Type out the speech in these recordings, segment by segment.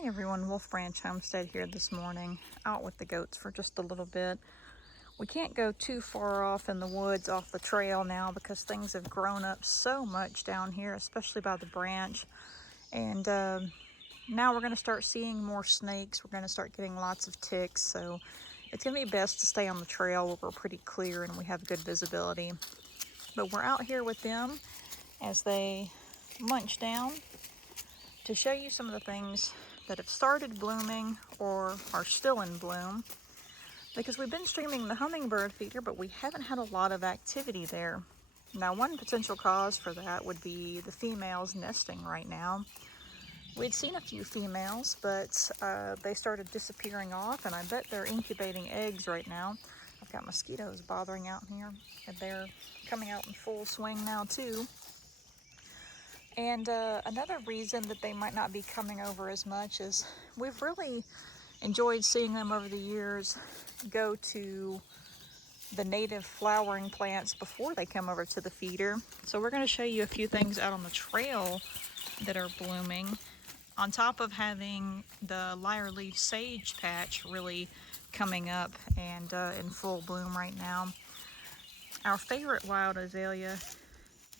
Hi everyone, Wolf Branch Homestead here this morning, out with the goats for just a little bit. We can't go too far off in the woods off the trail now because things have grown up so much down here, especially by the branch. And now we're going to start seeing more snakes. We're going to start getting lots of ticks, so it's going to be best to stay on the trail where we're pretty clear and we have good visibility. But we're out here with them as they munch down to show you some of the things that have started blooming or are still in bloom, because we've been streaming the hummingbird feeder, but we haven't had a lot of activity there. Now, one potential cause for that would be the females nesting right now. We'd seen a few females, but they started disappearing off, and I bet they're incubating eggs right now. I've got mosquitoes bothering out here, and they're coming out in full swing now too. And another reason that they might not be coming over as much is we've really enjoyed seeing them over the years go to the native flowering plants before they come over to the feeder. So we're going to show you a few things out on the trail that are blooming, on top of having the lyre leaf sage patch really coming up and in full bloom right now. Our favorite wild azalea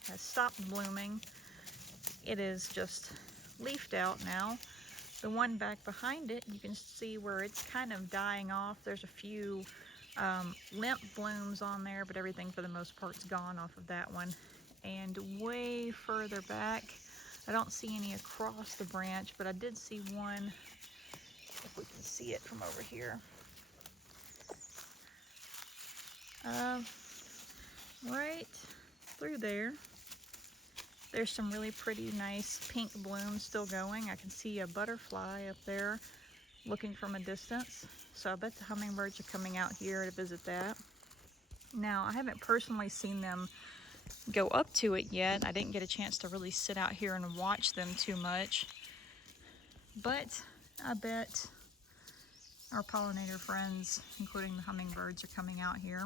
has stopped blooming. It is just leafed out now. The one back behind it, you can see where it's kind of dying off. There's a few limp blooms on there, but everything for the most part's gone off of that one. And way further back, I don't see any across the branch, but I did see one, if we can see it from over here. Right through there. There's some really pretty nice pink blooms still going. I can see a butterfly up there looking from a distance. So I bet the hummingbirds are coming out here to visit that. Now, I haven't personally seen them go up to it yet. I didn't get a chance to really sit out here and watch them too much. But I bet our pollinator friends, including the hummingbirds, are coming out here.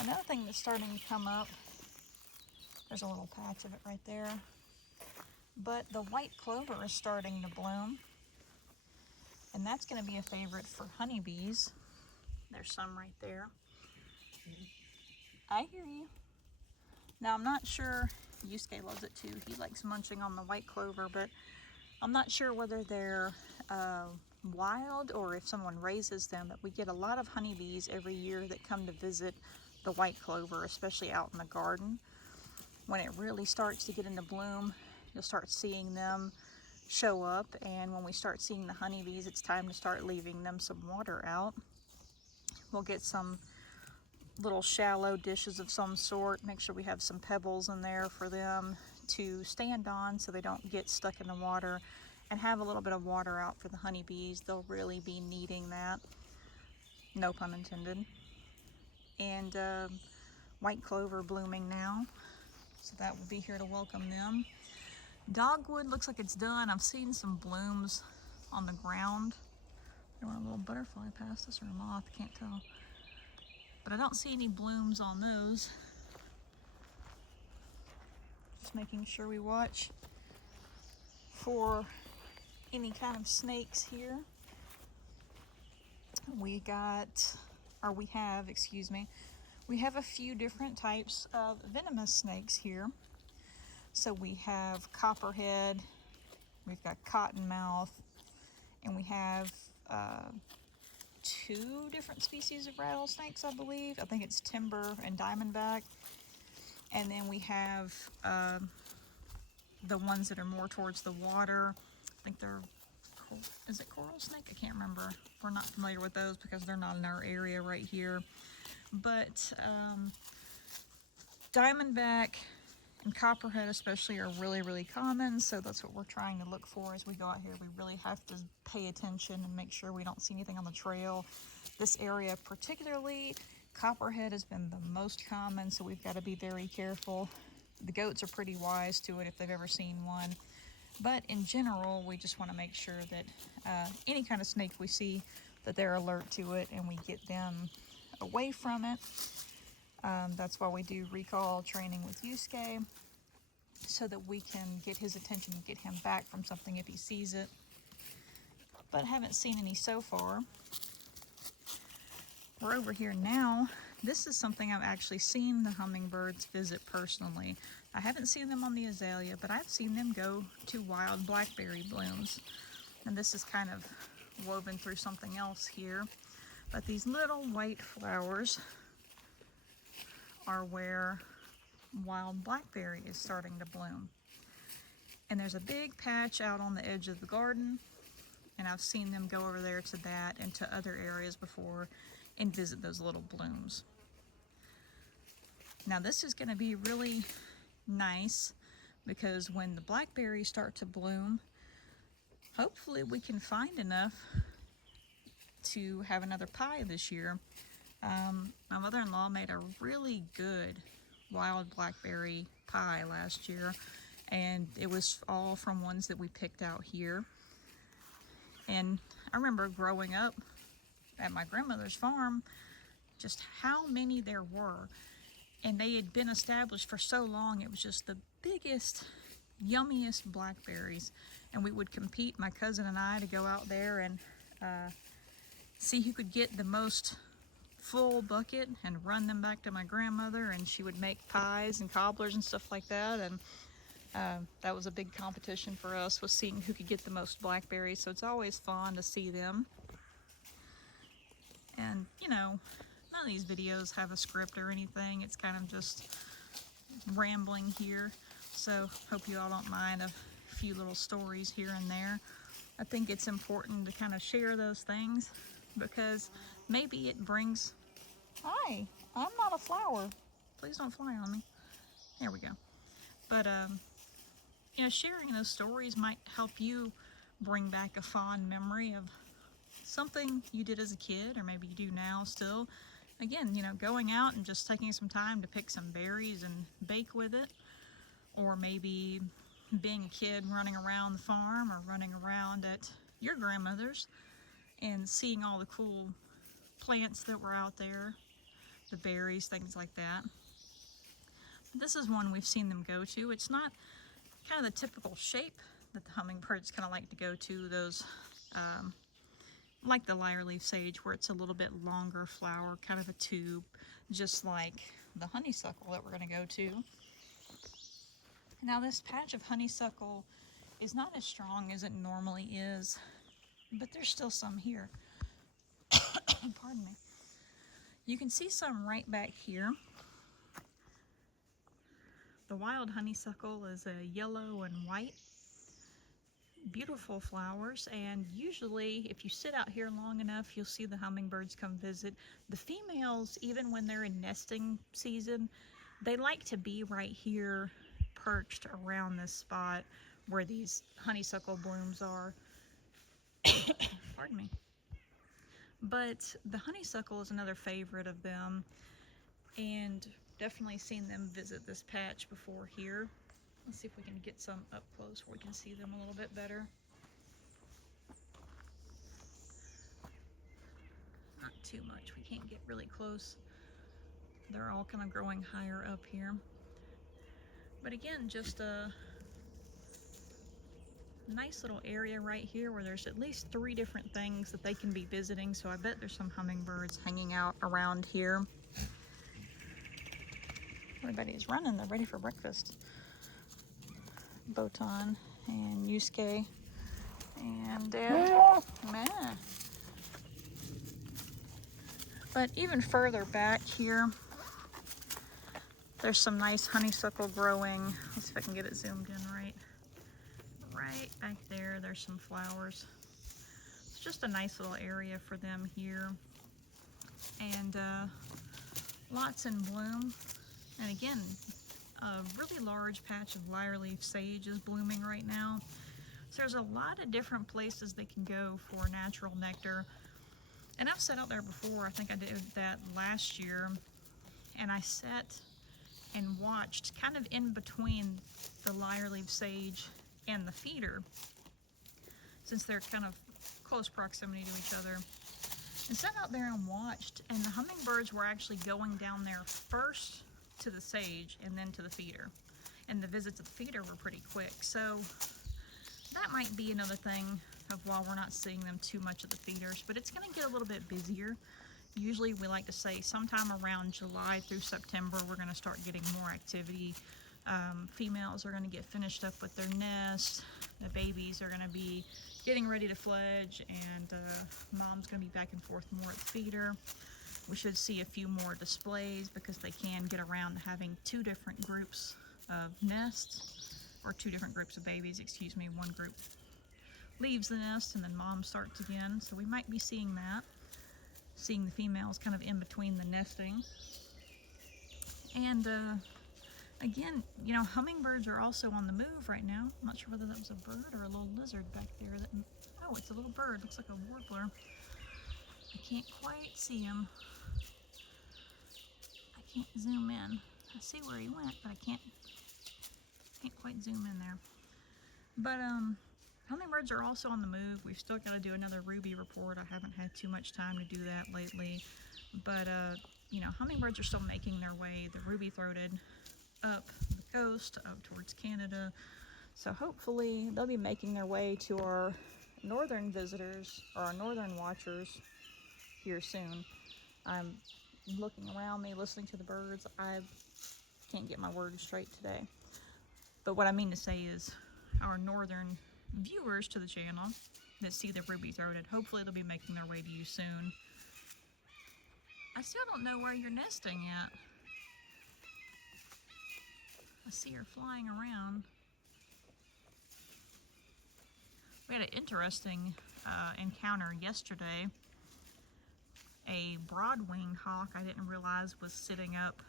Another thing that's starting to come up, there's a little patch of it right there, but the white clover is starting to bloom, and that's going to be a favorite for honeybees. There's some right there. I hear you. Now, I'm not sure, Yusuke loves it too. He likes munching on the white clover, but I'm not sure whether they're wild or if someone raises them, but we get a lot of honeybees every year that come to visit the white clover, especially out in the garden. When it really starts to get into bloom, you'll start seeing them show up, and when we start seeing the honeybees, it's time to start leaving them some water out. We'll get some little shallow dishes of some sort, make sure we have some pebbles in there for them to stand on so they don't get stuck in the water, and have a little bit of water out for the honeybees. They'll really be needing that, no pun intended. And white clover blooming now, so that will be here to welcome them. Dogwood looks like it's done. I've seen some blooms on the ground. There went a little butterfly past us, or a moth, can't tell. But I don't see any blooms on those. Just making sure we watch for any kind of snakes here. We have a few different types of venomous snakes here. So we have copperhead, we've got cottonmouth, and we have 2 different species of rattlesnakes, I believe. I think it's timber and diamondback. And then we have the ones that are more towards the water. I think they're, is it coral snake? I can't remember. We're not familiar with those because they're not in our area right here. But diamondback and copperhead especially are really, really common, so that's what we're trying to look for as we go out here. We really have to pay attention and make sure we don't see anything on the trail. This area particularly, copperhead has been the most common, so we've got to be very careful. The goats are pretty wise to it if they've ever seen one. But in general, we just want to make sure that any kind of snake we see, that they're alert to it and we get them away from it. That's why we do recall training with Yusuke. so that we can get his attention and get him back from something if he sees it. But I haven't seen any so far. We're over here now. This is something I've actually seen the hummingbirds visit personally. I haven't seen them on the azalea, but I've seen them go to wild blackberry blooms. And this is kind of woven through something else here. But these little white flowers are where wild blackberry is starting to bloom. And there's a big patch out on the edge of the garden, and I've seen them go over there to that and to other areas before and visit those little blooms. Now this is going to be really nice because when the blackberries start to bloom, hopefully we can find enough to have another pie this year. My mother-in-law made a really good wild blackberry pie last year, and it was all from ones that we picked out here. And I remember growing up at my grandmother's farm, just how many there were. And they had been established for so long, it was just the biggest, yummiest blackberries. And we would compete, my cousin and I, to go out there and see who could get the most full bucket and run them back to my grandmother, and she would make pies and cobblers and stuff like that. And that was a big competition for us, was seeing who could get the most blackberries. So it's always fun to see them. And you know, none of these videos have a script or anything. It's kind of just rambling here. So hope you all don't mind a few little stories here and there. I think it's important to kind of share those things because maybe it brings... Hi, I'm not a flower. Please don't fly on me. There we go. But you know, sharing those stories might help you bring back a fond memory of something you did as a kid, or maybe you do now still. Again, you know, going out and just taking some time to pick some berries and bake with it, or maybe being a kid running around the farm or running around at your grandmother's and seeing all the cool plants that were out there, the berries, things like that. This is one we've seen them go to. It's not kind of the typical shape that the hummingbirds kind of like to go to, those like the lyre-leaf sage, where it's a little bit longer flower, kind of a tube, just like the honeysuckle that we're going to go to. Now this patch of honeysuckle is not as strong as it normally is, but there's still some here. Pardon me. You can see some right back here. The wild honeysuckle is a yellow and white. Beautiful flowers, and usually if you sit out here long enough, you'll see the hummingbirds come visit. The females, even when they're in nesting season, they like to be right here perched around this spot where these honeysuckle blooms are. Pardon me. But the honeysuckle is another favorite of them, and definitely seen them visit this patch before here. Let's see if we can get some up close where we can see them a little bit better. Not too much, we can't get really close. They're all kind of growing higher up here. But again, just a nice little area right here where there's at least 3 different things that they can be visiting. So I bet there's some hummingbirds hanging out around here. Everybody's running, they're ready for breakfast. Botan and Yusuke and Meh. But even further back here, there's some nice honeysuckle growing. Let's see if I can get it zoomed in right. Right back there, there's some flowers. It's just a nice little area for them here. And lots in bloom. And again, a really large patch of lyre-leaf sage is blooming right now. So there's a lot of different places they can go for natural nectar. And I've sat out there before. I think I did that last year. And I sat and watched kind of in between the lyre-leaf sage and the feeder, since they're kind of close proximity to each other. And sat out there and watched, and the hummingbirds were actually going down there first to the sage and then to the feeder. and the visits at the feeder were pretty quick. So that might be another thing of why we're not seeing them too much at the feeders, but it's going to get a little bit busier. Usually we like to say sometime around July through September, we're going to start getting more activity. Females are going to get finished up with their nest. The babies are going to be getting ready to fledge, and mom's going to be back and forth more at the feeder. We should see a few more displays because they can get around having two different groups of nests, or two different groups of babies, excuse me. One group leaves the nest and then mom starts again. So we might be seeing that, seeing the females kind of in between the nesting. And again, you know, hummingbirds are also on the move right now. I'm not sure whether that was a bird or a little lizard back there. Oh, it's a little bird. Looks like a warbler. I can't quite see him. I can't zoom in. I see where he went, but I can't quite zoom in there. But hummingbirds are also on the move. We've still got to do another ruby report. I haven't had too much time to do that lately. But you know, hummingbirds are still making their way. The ruby-throated up the coast, up towards Canada. So hopefully they'll be making their way to our northern visitors, or our northern watchers, here soon. I'm looking around me, listening to the birds. I can't get my words straight today. But what I mean to say is our northern viewers to the channel that see the ruby-throated, hopefully they'll be making their way to you soon. I still don't know where you're nesting at. I see her flying around. We had an interesting encounter yesterday. A broadwing hawk I didn't realize was sitting up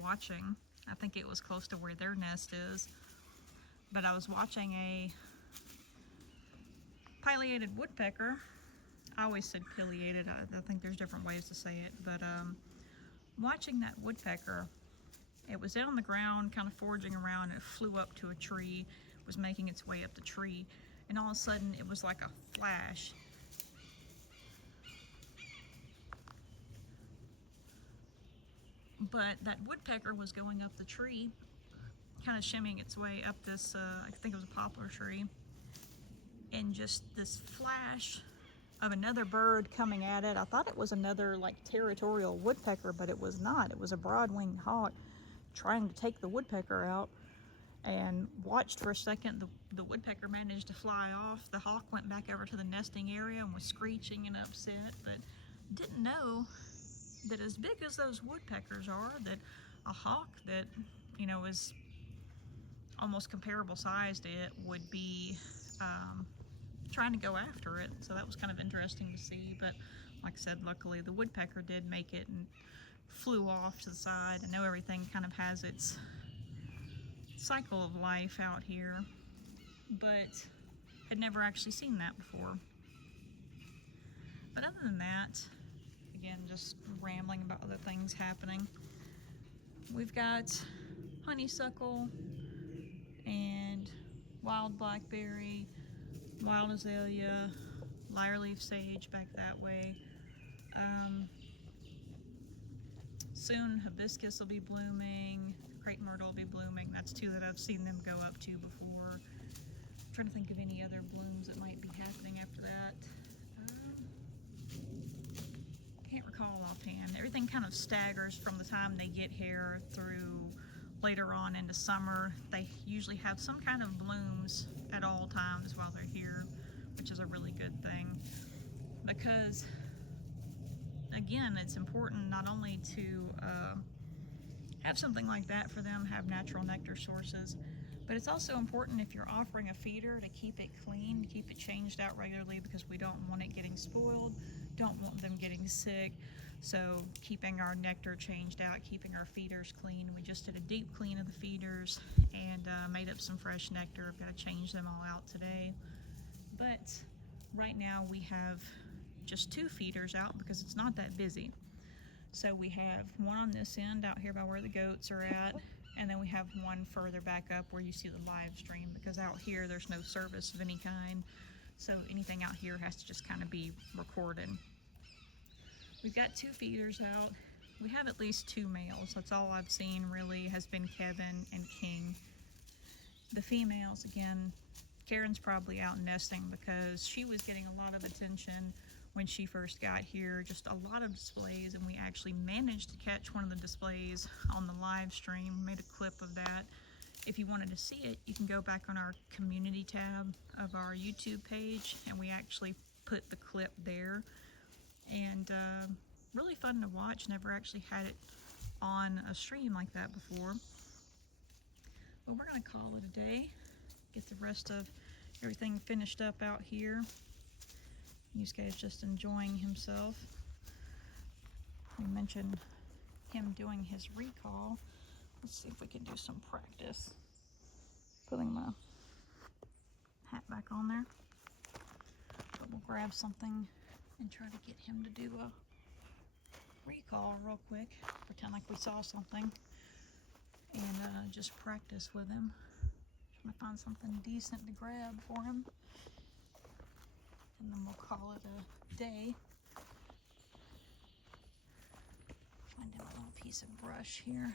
watching. I think it was close to where their nest is. But I was watching a pileated woodpecker. I always said pileated. I think there's different ways to say it. But watching that woodpecker, it was down on the ground, kind of foraging around, and it flew up to a tree, was making its way up the tree, and all of a sudden it was like a flash. But that woodpecker was going up the tree, kind of shimmying its way up this, I think it was a poplar tree, and just this flash of another bird coming at it. I thought it was another like territorial woodpecker, but it was not. It was a broad-winged hawk trying to take the woodpecker out, and watched for a second. The woodpecker managed to fly off. The hawk went back over to the nesting area and was screeching and upset, but didn't know that as big as those woodpeckers are, that a hawk that, you know, is almost comparable size to it would be trying to go after it. So that was kind of interesting to see. But like I said, luckily the woodpecker did make it and flew off to the side. I know everything kind of has its cycle of life out here, but had never actually seen that before. But other than that, again, just rambling about other things happening. We've got honeysuckle and wild blackberry, wild azalea, lyre-leaf sage back that way. Soon hibiscus will be blooming, crepe myrtle will be blooming. That's two that I've seen them go up to before. I'm trying to think of any other blooms that might be happening after that. Can't recall offhand. Everything kind of staggers from the time they get here through later on into summer. They usually have some kind of blooms at all times while they're here, which is a really good thing, because again, it's important not only to have something like that for them, have natural nectar sources, but it's also important if you're offering a feeder to keep it clean, keep it changed out regularly, because we don't want it getting spoiled, don't want them getting sick. So keeping our nectar changed out, keeping our feeders clean. We just did a deep clean of the feeders and made up some fresh nectar. I've got to change them all out today. But right now we have just 2 feeders out because it's not that busy. So we have one on this end out here by where the goats are at, and then we have one further back up where you see the live stream, because out here there's no service of any kind. So anything out here has to just kind of be recorded. We've got 2 feeders out. We have at least 2 males. That's all I've seen really has been Kevin and King. The females, again, Karen's probably out nesting because she was getting a lot of attention when she first got here, just a lot of displays, and we actually managed to catch one of the displays on the live stream. We made a clip of that. If you wanted to see it, you can go back on our community tab of our YouTube page, and we actually put the clip there. And really fun to watch. Never actually had it on a stream like that before. But we're gonna call it a day. Get the rest of everything finished up out here. Yusuke is just enjoying himself. We mentioned him doing his recall. Let's see if we can do some practice. Putting my hat back on there. But we'll grab something and try to get him to do a recall real quick. Pretend like we saw something. And just practice with him. Trying to find something decent to grab for him. And then we'll call it a day. Find him a little piece of brush here.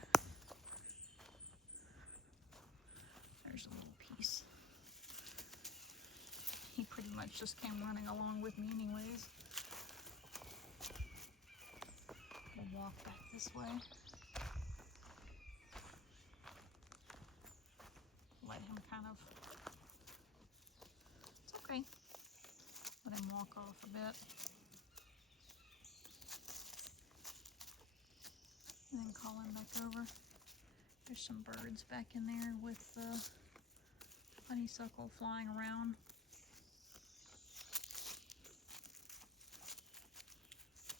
There's a little piece. He pretty much just came running along with me anyways. We'll walk back this way. Let him kind of, it's okay. Let him walk off a bit. And then call him back over. There's some birds back in there with the honeysuckle flying around.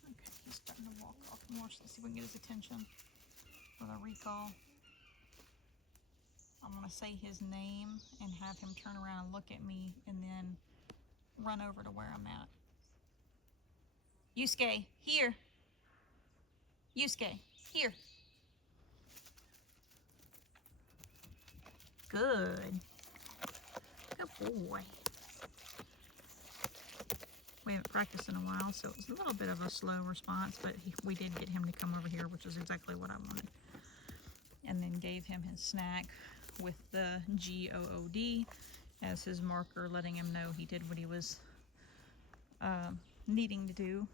Okay, he's starting to walk off more. Let's see if we can get his attention with a recall. I'm going to say his name and have him turn around and look at me and then run over to where I'm at. Yusuke, here. Yusuke, here. Good. Good boy. We haven't practiced in a while, so it was a little bit of a slow response, but we did get him to come over here, which is exactly what I wanted. And then gave him his snack with the GOOD as his marker, letting him know he did what he was needing to do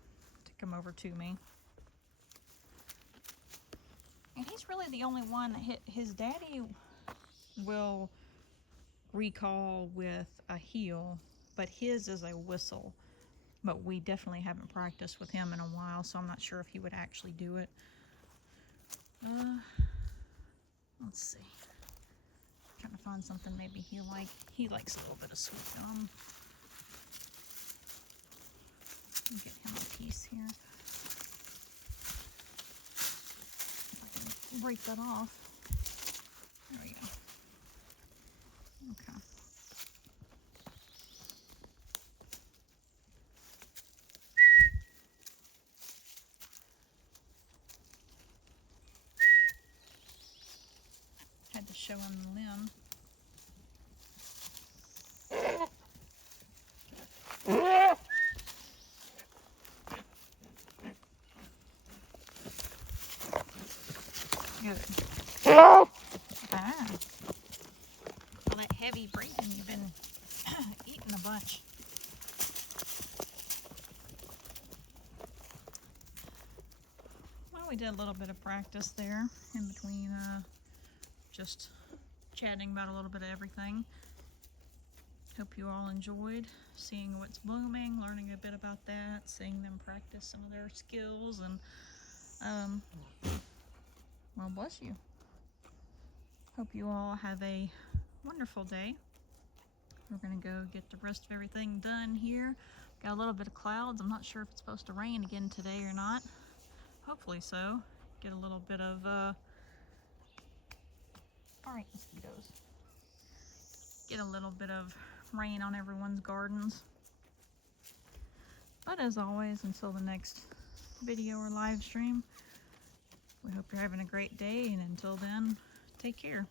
to come over to me. And he's really the only one that his daddy will recall with a heel, but his is a whistle. But we definitely haven't practiced with him in a while, so I'm not sure if he would actually do it. Let's see. Trying to find something maybe he likes a little bit of sweet gum. Get him a piece here. If I can break that off. There we go. Okay. Had to show him the limb. Good. Ah. All that heavy breathing, you've been eating a bunch. Well, we did a little bit of practice there in between just chatting about a little bit of everything. Hope you all enjoyed seeing what's blooming, learning a bit about that, seeing them practice some of their skills, and well, bless you. Hope you all have a wonderful day. We're gonna go get the rest of everything done here. Got a little bit of clouds. I'm not sure if it's supposed to rain again today or not. Hopefully so. Get a little bit of alright, mosquitoes. Get a little bit of rain on everyone's gardens. But as always, until the next video or live stream, we hope you're having a great day, and until then, take care.